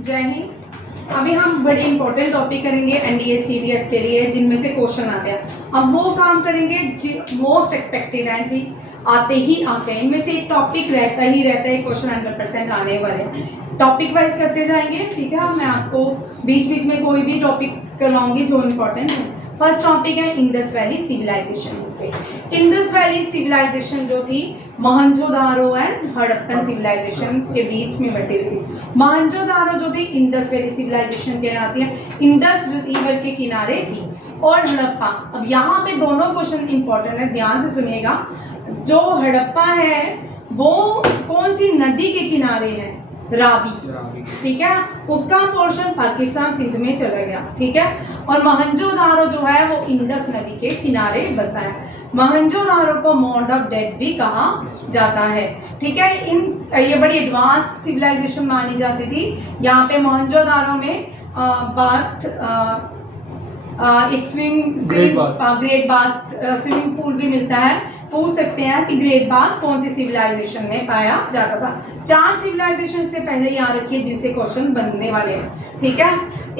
जय हिंद। अभी हम बड़े इंपॉर्टेंट टॉपिक करेंगे एनडीए सीडीएस के लिए, जिनमें से क्वेश्चन आते हैं। अब वो काम करेंगे मोस्ट एक्सपेक्टेड है जी, आते ही आते हैं। इनमें से एक टॉपिक रहता ही रहता है, क्वेश्चन 100% आने वाले हैं। टॉपिक वाइज करते जाएंगे, ठीक है। मैं आपको बीच बीच में कोई भी टॉपिक करवाऊंगी जो इम्पोर्टेंट है। फर्स्ट टॉपिक है Indus valley civilisation. Indus valley civilisation जो थी मोहनजोदारो एंड हड़प्पन सिविलाइजेशन के बीच में बटी हुई थी। मोहनजोदारो जो थी इंडस वैली सिविलाइजेशन कहलाती है, इंडस रिवर के किनारे थी। और हड़प्पा, अब यहाँ पे दोनों क्वेश्चन इंपॉर्टेंट है, ध्यान से सुनिएगा। जो हड़प्पा है वो कौन सी नदी के किनारे है? रावी, ठीक है। उसका पोर्शन पाकिस्तान सिंध में चला गया, ठीक है। और मोहनजोदारो जो है वो इंडस नदी के किनारे बसा है। मोहनजोदारो को मोंड ऑफ डेड भी कहा जाता है, ठीक है। ये बड़ी एडवांस सिविलाइजेशन मानी जाती थी। यहाँ पे मोहनजोदारो में ग्रेट बाथ स्विमिंग पूल भी मिलता है। पूछ सकते हैं कि ग्रेट बाथ कौन सी सिविलाइजेशन में पाया जाता था। 4 सिविलाइजेशन से पहले याद रखिए जिनसे क्वेश्चन बनने वाले हैं, ठीक है।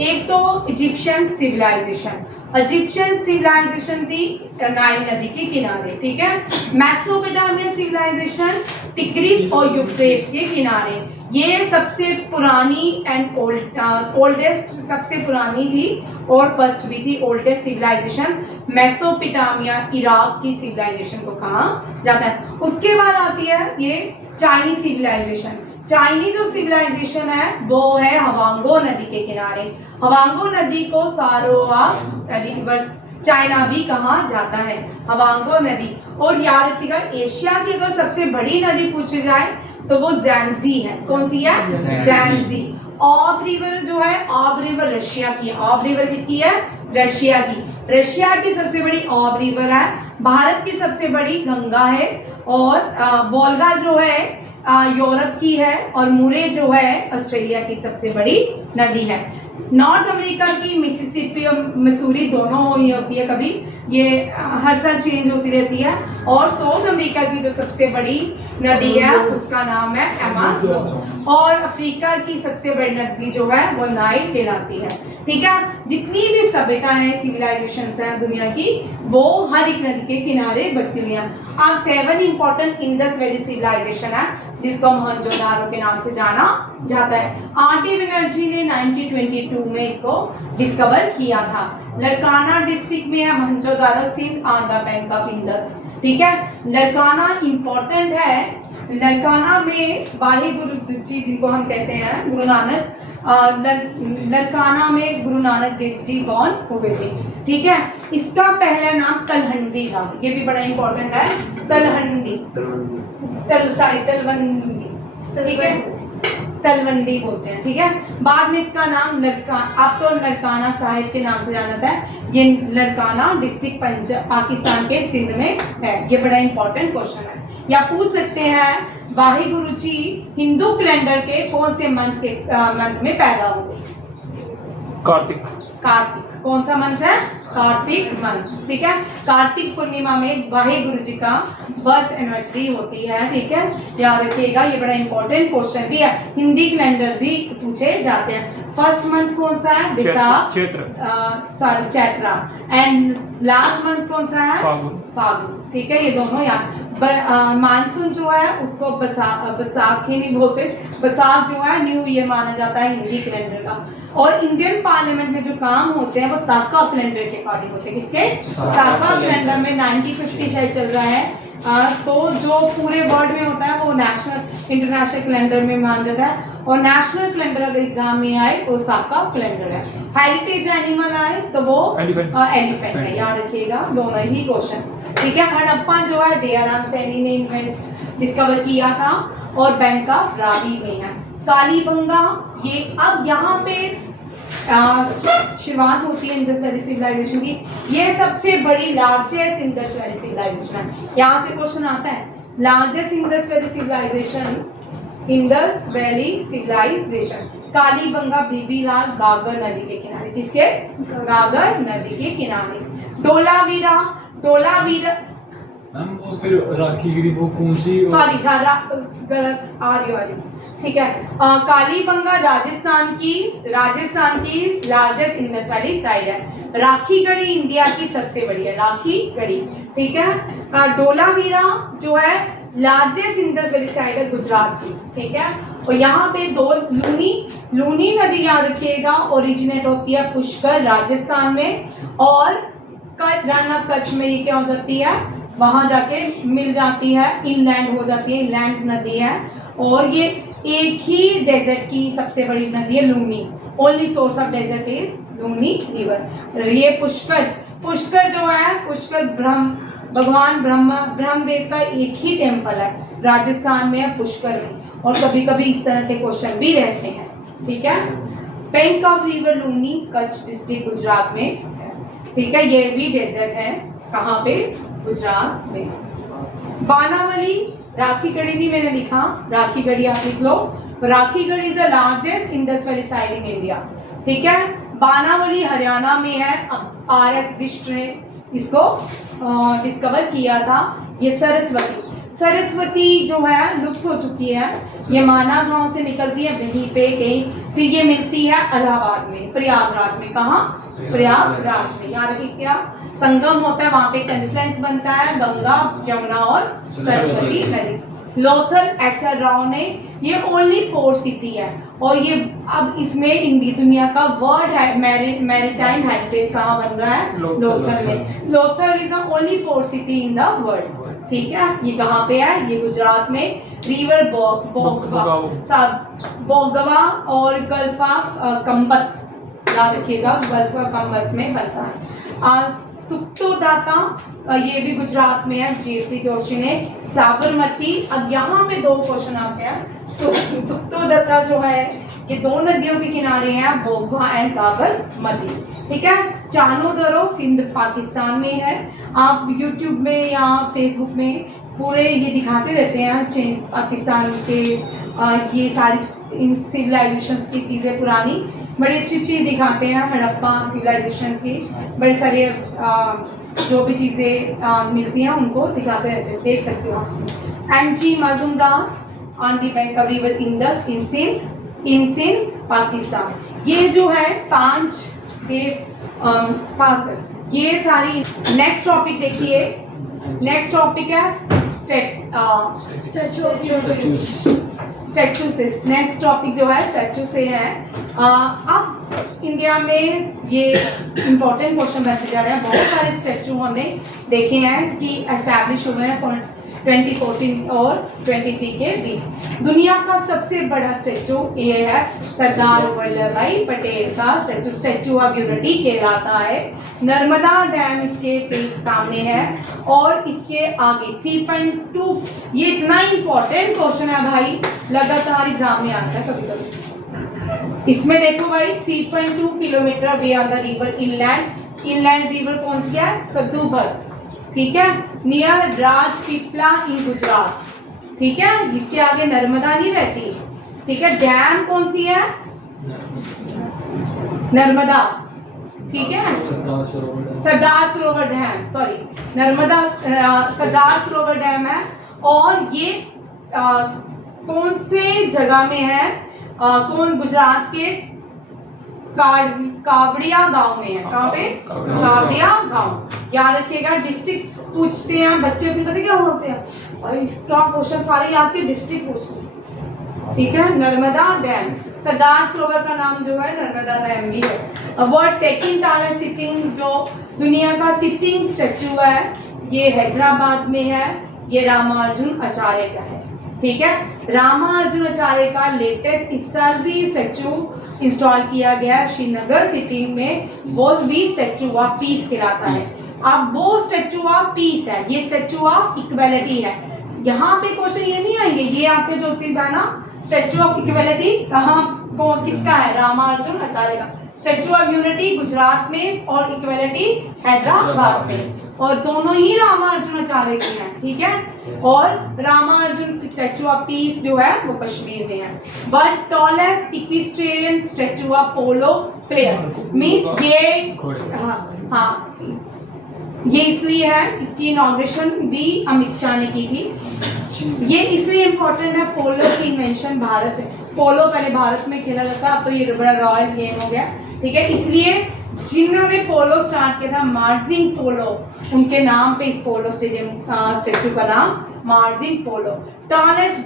एक तो इजिप्शियन सिविलाइजेशन। इजिप्शियन सिविलाइजेशन थी नाइल नदी के किनारे, ठीक है। मेसोपोटामियन सिविलाइजेशन टिग्रिस और यूफ्रेट्स के किनारे। ये सबसे पुरानी एंड ओल्डेस्ट, सबसे पुरानी थी और फर्स्ट भी थी ओल्डेस्ट सिविलाइजेशन। मेसोपोटामिया इराक की सिविलाइजेशन को कहा जाता है। उसके बाद आती है ये चाइनीज सिविलाइजेशन। चाइनीज जो सिविलाइजेशन है वो है हवांगो नदी के किनारे। हवांगो नदी को सारोआ रिवर्स चाइना भी कहा जाता है, हवांगो नदी। और याद रखिएगा, एशिया की अगर सबसे बड़ी नदी पूछी जाए तो वो ज़ैंगजी है। कौन सी है? ज़ैंगजी। ऑब रिवर जो है, ऑब रिवर रशिया की है। ऑब रिवर किसकी है? रशिया की। रशिया की सबसे बड़ी ऑब रिवर है। भारत की सबसे बड़ी गंगा है। और वोल्गा जो है यूरोप की है। और मुरे जो है ऑस्ट्रेलिया की सबसे बड़ी नदी है। नॉर्थ अमेरिका की मिसिसिपी और मिसूरी दोनों हुई होती है, कभी ये हर साल चेंज होती रहती है। और साउथ अमेरिका की जो सबसे बड़ी नदी है उसका नाम है अमेज़न। और अफ्रीका की सबसे बड़ी नदी जो है वो नाइल कहलाती है, ठीक है। जितनी भी सभ्यता है, सिविलाइजेशंस हैं दुनिया की, वो हर एक नदी के किनारे बसी हुई हैं। अब 7 इंपॉर्टेंट इंडस वैली सिविलाइजेशन है जिसको मोहनजोदारो के नाम से जाना जाता है। आरटी बनर्जी ने 1922 में इसको डिस्कवर किया था। लड़काना डिस्ट्रिक्ट में है Mohenjodaro, Sindh on the bank of Indus, ठीक है। लड़काना इंपॉर्टेंट है। लड़काना में वाहे गुरु जी जिनको हम कहते हैं गुरु नानक, लड़काना में गुरु नानक देव जी कौन हुए थे, ठीक है। इसका पहला नाम तलहंडी था, ये भी बड़ा इंपॉर्टेंट है। तलवंडी, ठीक है, तलवंडी बोलते हैं, ठीक है। बाद में इसका नाम अब तो लड़काना साहिब के नाम से जाना जाता है। ये लड़काना डिस्ट्रिक्ट पंजाब पाकिस्तान के सिंध में है। ये बड़ा इंपॉर्टेंट क्वेश्चन है। या पूछ सकते हैं वाहे गुरु जी हिंदू कैलेंडर के कौन से मंथ में पैदा हुए? कार्तिक। कार्तिक कौन सा मंथ है? कार्तिक मंथ, ठीक है। कार्तिक पूर्णिमा में वाहे गुरु जी का बर्थ एनिवर्सरी होती है, ठीक है। याद रखिएगा, ये बड़ा इंपॉर्टेंट क्वेश्चन भी है। हिंदी कैलेंडर भी पूछे जाते हैं। फर्स्ट मंथ कौन सा है? Vishakh, Chaitra. And last month कौन सा है? फागुन, ठीक है। ये दोनों याद। मानसून जो है उसको बैसाखी नहीं बोलते। बैसाख जो है न्यू ईयर माना जाता है हिंदी कैलेंडर का। और इंडियन पार्लियामेंट में जो काम होते हैं वो साका कैलेंडर के अकॉर्डिंग होते हैं। किसके? साका कैलेंडर में 1950 शायद चल रहा है। तो जो पूरे वर्ल्ड में होता है वो नेशनल इंटरनेशनल कैलेंडर में माना जाता है। और नेशनल कैलेंडर अगर एग्जाम में आए वो साका कैलेंडर है। हेरिटेज एनिमल आए तो वो एलिफेंट है, याद रखिएगा दोनों ही क्वेश्चन, ठीक है। हड़प्पा जो है दयाराम सैनी ने डिस्कवर किया था और बैंक ऑफ रावी में है। कालीबंगा, ये अब यहाँ पे शुरुआत होती है इंडस वैली सिविलाइजेशन की। ये सबसे बड़ी लार्जेस्ट इंडस वैली सिविलाइजेशन है। यहाँ से क्वेश्चन आता है, largest Indus valley civilisation, Indus valley civilisation. Kalibangan B B Lal Ghaggar नदी के किनारे। किसके? गागर नदी के किनारे। धोलावीरा, मैम वो फिर राखी गढ़ी वो कौन सी सॉरी गलत आ रही ठीक है। कालीबंगा राजस्थान की लार्जेस्ट इंडस वैली साइड है। राखी गढ़ी इंडिया की सबसे बड़ी है, राखी गढ़ी, ठीक है। डोलावीरा जो है लार्जेस्ट इंडस वैली साइड है गुजरात की, ठीक है। और यहाँ पे दो लूनी नदी याद रखिएगा ओरिजिनेट होती है पुष्कर राजस्थान में, और रण ऑफ कच्छ में ये क्या हो जाती है, वहां जाके मिल जाती है, इनलैंड हो जाती है, इनलैंड नदी है। और ये एक ही डेजर्ट की सबसे बड़ी नदी है Luni, only source of desert is Luni river. ये पुष्कर जो है, पुष्कर भगवान ब्रह्मदेव का एक ही टेम्पल है, राजस्थान में है पुष्कर में। और कभी कभी इस तरह के क्वेश्चन भी रहते हैं, ठीक है। Bank of river Luni Kutch district Gujarat में, ठीक है। ये भी डेजर्ट है, कहाँ पे, गुजरात में। बानावली, राखी गढ़ी नहीं मैंने लिखा, राखी गढ़ी आप लिख लो। Rakhigarhi is the largest Indus Valley site in India, ठीक है। बानावली हरियाणा में है। RS बिष्ट ने इसको डिस्कवर किया था। ये सरस्वती जो है लुप्त हो चुकी है, ये माना गांव से निकलती है वहीं पे कहीं, फिर ये मिलती है इलाहाबाद में, प्रयागराज में। कहाँ, प्रयागराज में। यहाँ देखिए क्या संगम होता है, वहां पे कॉन्फ्लुएंस बनता है गंगा यमुना और सरस्वती नदी। लोथल SR राव ने, ये ओनली पोर्ट सिटी है, और ये अब इसमें इंडिया दुनिया का वर्ल्ड है मैरीटाइम हेरिटेज कहाँ बन रहा है, लोथल में। Lothal is the only port city in the world, ठीक है। ये कहाँ पे है, ये गुजरात में। रिवर बोगवा और गल्फ ऑफ कंबत, याद रखिएगा, गल्फ ऑफ कंबत में बनता है। सुक्तोदाता, ये भी गुजरात में है, GFP क्वेश्चन है। साबरमती, अब यहाँ पे दो क्वेश्चन आते हैं। सुक्तोदाता जो है ये दो नदियों के किनारे हैं, बोगवा एंड साबरमती, ठीक है। चानोदरो सिंध पाकिस्तान में है। आप YouTube में या Facebook में पूरे ये दिखाते रहते हैं पाकिस्तान के ये सारी इन सिविलाइजेशंस की चीज़ें पुरानी बड़ी अच्छी दिखाते हैं। हड़प्पा सिविलाइजेशंस की बड़े सारे जो भी चीज़ें मिलती हैं उनको दिखाते रहते हैं, देख सकते हो आप। NG Majumdar on the bank of river Indus in Sindh Pakistan. ये जो है पांच पास ये सारी। नेक्स्ट टॉपिक देखिए, नेक्स्ट टॉपिक है स्टैचू से। नेक्स्ट टॉपिक जो है स्टैचू से है। अब इंडिया में ये इम्पोर्टेंट क्वेश्चन बनते जा रहे हैं। बहुत सारे स्टैचू हमने देखे हैं कि एस्टैब्लिश हुए हैं 2014 और 23 के बीच। दुनिया का सबसे बड़ा स्टैचू ये है सरदार वल्लभ भाई पटेल का स्टैचू, स्टैचू ऑफ यूनिटी कहलाता है। नर्मदा डैम इसके फेस सामने है, और इसके आगे 3.2, ये इतना इम्पोर्टेंट क्वेश्चन है भाई, लगातार एग्जाम में आता है कभी कभी। इसमें देखो भाई 3.2 kilometre way on the river inland river कौन सी है, सद्दूभद्र, ठीक है, नियर राजपीपला इन गुजरात, ठीक है। जिसके आगे नर्मदा नहीं रहती, ठीक है। डैम कौन सी है, नर्मदा, ठीक है। Sardar Sarovar dam, sorry Narmada Sardar Sarovar dam है। और ये कौन से जगह में है, कौन गुजरात के कावड़िया गांव में है। कहाँ पे, कावड़िया गांव, याद रखिएगा। डिस्ट्रिक्ट पूछते हैं बच्चे, फिर पता क्या होते हैं, और इसका क्वेश्चन सारे याद के डिस्ट्रिक्ट पूछते हैं, ठीक है। नर्मदा डैम, सरदार सरोवर का नाम जो है नर्मदा डैम भी है। वर्ल्ड सेकंड टालेस्ट सिटिंग, जो दुनिया का सिटिंग स्टैचू है, ये हैदराबाद में है। ये रामार्जुन आचार्य का है, ठीक है। रामार्जुन आचार्य का लेटेस्ट इस साल भी स्टैचू इंस्टॉल किया गया है श्रीनगर सिटी में। वो भी स्टैचू ऑफ पीस कहलाता है। अब वो स्टैचू ऑफ पीस है, ये स्टैचू ऑफ इक्वलिटी है। यहाँ पे क्वेश्चन ये नहीं आएंगे, ये आते ज्योतिर्बाना स्टैचू ऑफ इक्वलिटी कहाँ, कौन किसका है, रामार्जुन आचार्य का। स्टैचू ऑफ यूनिटी गुजरात में और इक्वलिटी हैदराबाद में, और दोनों ही रामार्जुन आचार्य के हैं, ठीक है। और रामार्जुन स्टैचू ऑफ पीस जो है वो कश्मीर में है। But tallest equestrian statue of polo player means ये, हाँ ये इसलिए है, इसकी इनॉग्रेशन भी अमित शाह ने की थी। ये इसलिए इम्पोर्टेंट है, पोलो की इन्वेंशन भारत, पोलो पहले भारत में खेला जाता, अब तो ये बड़ा रॉयल गेम हो गया, ठीक है। इसलिए जिन्होंने पोलो स्टार्ट किया था, मार्जिन पोलो, उनके नाम पे इस पोलो स्टेडियम स्टेचू का नाम मार्जिन पोलो। टॉलेस्ट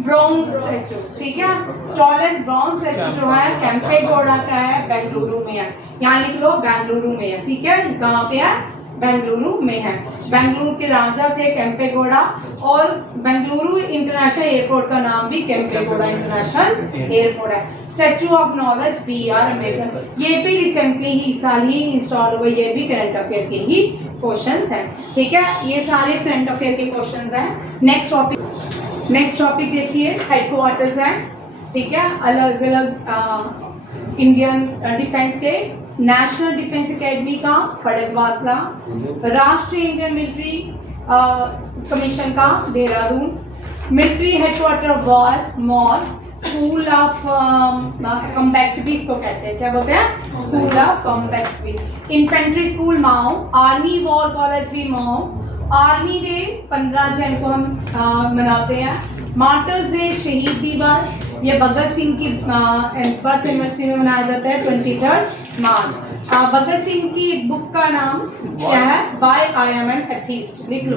ब्रॉन्ज स्टेचू, ठीक है। टॉलेस्ट ब्रॉन्ज स्टेचू जो है केम्पेगौड़ा का है, बेंगलुरु में है। यहाँ लिख लो बेंगलुरु में है, ठीक है। कहाँ पे है? बेंगलुरु में है। बेंगलुरु के राजा थे केम्पेगौड़ा, और बेंगलुरु इंटरनेशनल एयरपोर्ट का नाम भी केम्पेगौड़ा इंटरनेशनल एयरपोर्ट है। Statue of knowledge BR Ambedkar, ये भी रिसेंटली ही इस साल ही इंस्टॉल हुआ, ये भी करंट अफेयर के ही क्वेश्चंस हैं, ठीक है। ये सारे करंट अफेयर के क्वेश्चंस हैं। नेक्स्ट टॉपिक देखिए, हेडक्वार्टर्स हैं, ठीक है। अलग अलग इंडियन डिफेंस के, नेशनल डिफेंस एकेडमी का खड़गवासला, राष्ट्रीय इंडियन मिलिट्री कमीशन का Dehradun, military headquarter of war mall, school of combat peace को कहते हैं, क्या बोलते हैं? School of combat peace. Infantry school Mhow, army war college भी माओ। आर्मी डे 15 जन को हम मनाते हैं। मार्टर्स डे शहीद दिवस, ये भगत सिंह की बर्थ एनिवर्सरी में मनाया जाता है 23 मार्च। भगत सिंह की एक बुक का नाम क्या है? Why I am an atheist, लिख लो,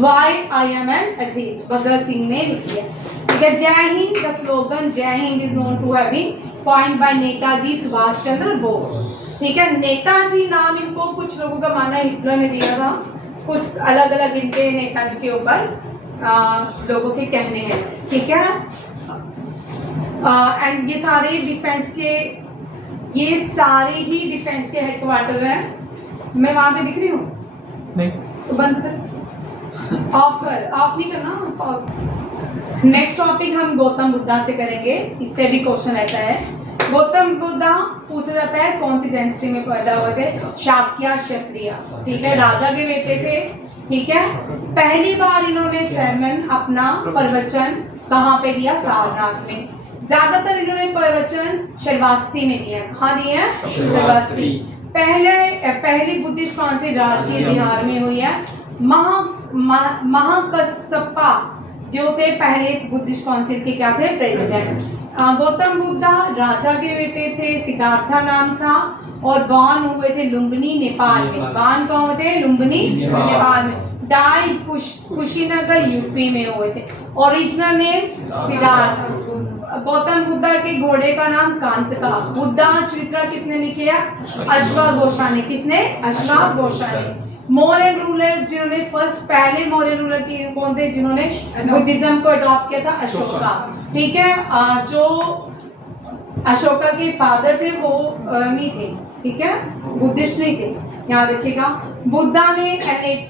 why I am an atheist, Bhagat Singh ने लिखी है, ठीक है। जय Hind, the slogan Jai Hind is known to have been coined by Netaji Subhash Chandra Bose, ठीक है। नेताजी नाम इनको कुछ लोगों का मानना है हिटलर ने दिया था, कुछ अलग अलग इनके नेताजी के ऊपर लोगों के कहने हैं, ठीक है। एंड ये सारे डिफेंस के, ये सारे ही डिफेंस के हेडक्वार्टर हैं। मैं वहां पे दिख रही हूँ? नहीं तो बंद कर, ऑफ नहीं करना, पॉज। नेक्स्ट टॉपिक हम गौतम बुद्धा से करेंगे, इससे भी क्वेश्चन रहता है। गौतम बुद्धा पूछा जाता है कौन सी डायनेस्टी में पैदा हुए थे? शाक्य क्षत्रिय, ठीक है, राजा के बेटे थे, ठीक है। पहली बार इन्होंने sermon अपना प्रवचन कहाँ पे दिया? सारनाथ में। ज्यादातर इन्होंने प्रवचन श्रावस्ती में दिया। कहाँ दिए हैं? श्रावस्ती। पहली बुद्धिस्ट काउंसिल राजकीय बिहार में हुई है। महाकसप्पा जो थे पहले बुद्धिस्ट काउंसिल के क्या थे? प्रेसिडेंट। गौतम बुद्धा राजा के बेटे थे, सिद्धार्था नाम था, और बॉर्न हुए थे लुम्बिनी नेपाल में। बॉर्न कहाँ हुए थे? लुम्बिनी नेपाल में। डाई कुशीनगर यूपी में हुए थे। Original name Siddhartha. गौतम बुद्धा के घोड़े का नाम कांतका। बुद्धा चरित्र किसने लिखे है? अश्वघोषा। किसने? अश्वघोषा ने। मौर्य रूलर जिन्होंने पहले मौर्य रूलर की कौन थे जिन्होंने बुद्धिज्म को अडॉप्ट किया था? अशोका, ठीक है। जो अशोका के फादर थे वो नहीं थे, ठीक है, बुद्धिस्ट नहीं थे, याद रखिएगा। बुद्धा ने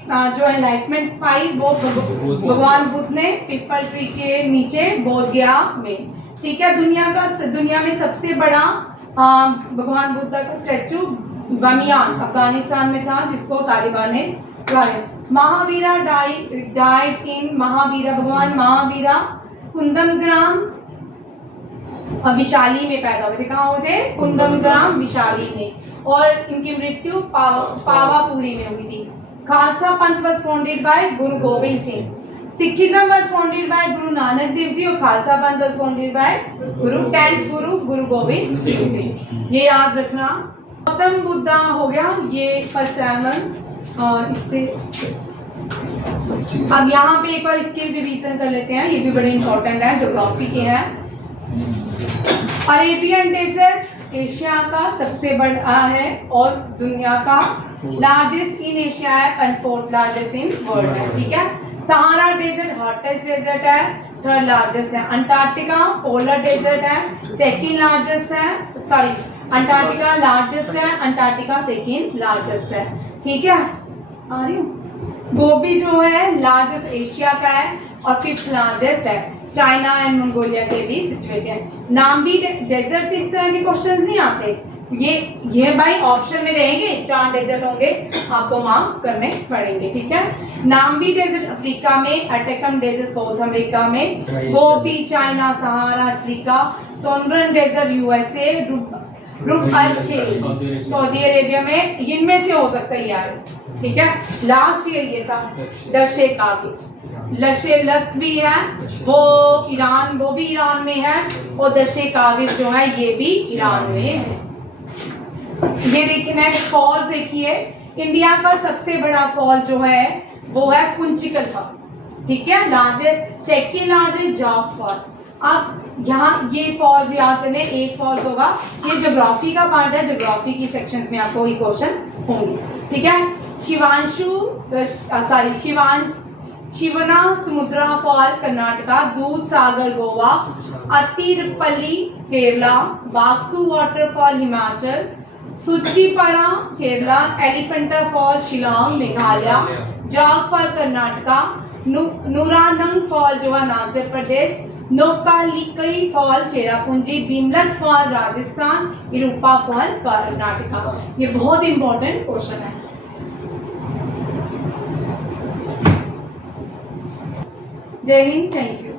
जो एनलाइटमेंट पाई वो भगवान बुद्ध ने पीपल ट्री के नीचे बोध गया में, ठीक है। दुनिया में सबसे बड़ा भगवान बुद्धा का स्टैचू बामियान अफगानिस्तान में था, जिसको तालिबान ने गिराया। महावीरा डाइड इन भगवान महावीरा कुंदमग्राम विशाली में पैदा हुए थे। कहाँ हुए थे? कुंदमग्राम विशाली में। और इनकी मृत्यु पावापुरी में हुई थी। खालसा पंथ was founded by Guru Gobind Singh. Sikhism was founded by Guru Nanak Dev ji, और खालसा पंथ was founded by Guru Gobind Singh ji. ये याद रखना। गौतम बुद्धा हो गया ये फर्स्ट सेवन। इससे अब यहाँ पे एक बार इसके रिवीजन कर लेते हैं, ये भी बड़े इंपॉर्टेंट है, ज्योग्राफी के हैं। अरेबियन डेजर्ट एशिया का सबसे बड़ा है और दुनिया का लार्जेस्ट इन एशिया है, and fourth largest in world है, ठीक है। सहारा डेजर्ट हॉटेस्ट डेजर्ट है, थर्ड लार्जेस्ट है। अंटार्कटिका पोलर डेजर्ट है, सेकंड लार्जेस्ट है, सॉरी अंटार्कटिका लार्जेस्ट है, अंटार्कटिका सेकंड लार्जेस्ट है, ठीक है। आ रही हूँ। गोबी जो है लार्जेस्ट एशिया का है और फिफ्थ लार्जेस्ट है। चाइना एंड मंगोलिया के भी सिचुएटेड है। नाम भी डेजर्ट से इस तरह के क्वेश्चंस नहीं आते, ये भाई ऑप्शन में रहेंगे, 4 डेजर्ट होंगे, आपको मार्क करने पड़ेंगे, ठीक है। नाम भी डेजर्ट अफ्रीका में, अटैकम डेजर्ट साउथ अमेरिका में, गोबी चाइना, सहारा अफ्रीका, सोनरन डेजर्ट यूएसए, रुक अल खिल सऊदी अरेबिया में, इनमें से हो सकता है यार, ठीक है। लास्ट ये था दशे काबिर, लशे लत भी है वो ईरान, वो भी ईरान में है, और दशे काबिर जो है ये भी ईरान में है। ये देखिए नेक्स्ट फॉल्स देखिए, इंडिया का सबसे बड़ा फॉल जो है वो है कुंचिकल फॉल, ठीक है। Largest second largest jog fall. अब यहाँ ये फॉल्स याद करने, एक फॉल्स होगा, ये ज्योग्राफी का पार्ट है, ज्योग्राफी की सेक्शंस में आपको ये क्वेश्चन होंगे, ठीक है। शिवना समुद्रा fall Karnataka, Dudhsagar Goa, Athirappilly Kerala, Bhagsu waterfall Himachal, Soochipara Kerala, Elephanta fall Shillong Meghalaya, Jog fall Karnataka, Nuranang fall जो है Himachal Pradesh, Nohkalikai fall Cherrapunji, Bhimlat fall Rajasthan, Irupu fall Karnataka. ये बहुत इंपॉर्टेंट क्वेश्चन है। जय हिंद, थैंक यू।